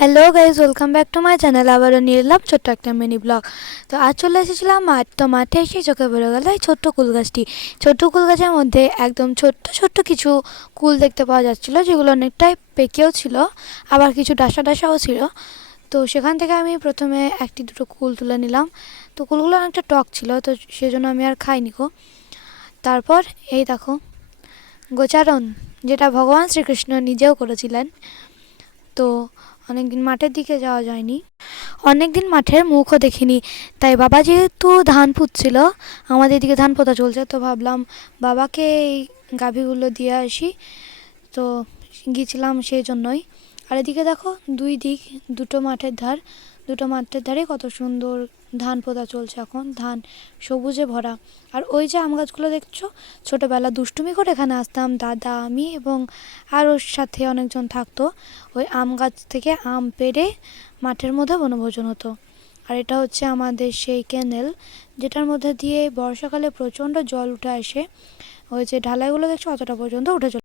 Hello guys, welcome back to my channel. আবারও নিয়ে এলাম ছোট্ট একটা মিনি ব্লগ। তো আজ চলে এসেছিলাম মাঠ। তো মাঠে এসে চোখে পড়ে গেল এই ছোট্ট কুল গাছটি। ছোট্ট কুল গাছের মধ্যে একদম ছোট্ট ছোট্ট কিছু কুল দেখতে পাওয়া যাচ্ছিলো, যেগুলো অনেকটাই পেকেও ছিল, আবার কিছু ডাসা ডাসাও ছিল। তো সেখান থেকে আমি প্রথমে একটি দুটো কুল তুলে নিলাম। তো কুলগুলো অনেকটা টক ছিল, তো সেজন্য আমি আর খাইনি গো। তারপর এই দেখো গোচারণ, যেটা ভগবান শ্রীকৃষ্ণ নিজেও করেছিলেন। তো অনেকদিন মাঠের দিকে যাওয়া যায়নি, অনেকদিন মাঠের মুখও দেখিনি। তাই বাবা যেহেতু ধান পুঁতছিল, আমাদের দিকে ধান পোঁতা চলছে, তো ভাবলাম বাবাকে এই গাভীগুলো দিয়ে আসি। তো গিয়েছিলাম সেই জন্যই। আর এদিকে দেখো দুটো মাঠের ধারে কত সুন্দর ধান পোঁতা চলছে। এখন ধান সবুজে ভরা। আর ওই যে আম গাছগুলো দেখছো, ছোটোবেলা দুষ্টুমি করে এখানে আসতাম দাদা, আমি এবং আর ওর সাথে অনেকজন থাকতো। ওই আম গাছ থেকে আম পেড়ে মাঠের মধ্যে বনভোজন হতো। আর এটা হচ্ছে আমাদের সেই ক্যানেল, যেটার মধ্যে দিয়ে বর্ষাকালে প্রচণ্ড জল উঠে আসে। ওই যে ঢালাইগুলো দেখছো অতটা পর্যন্ত উঠে চলে।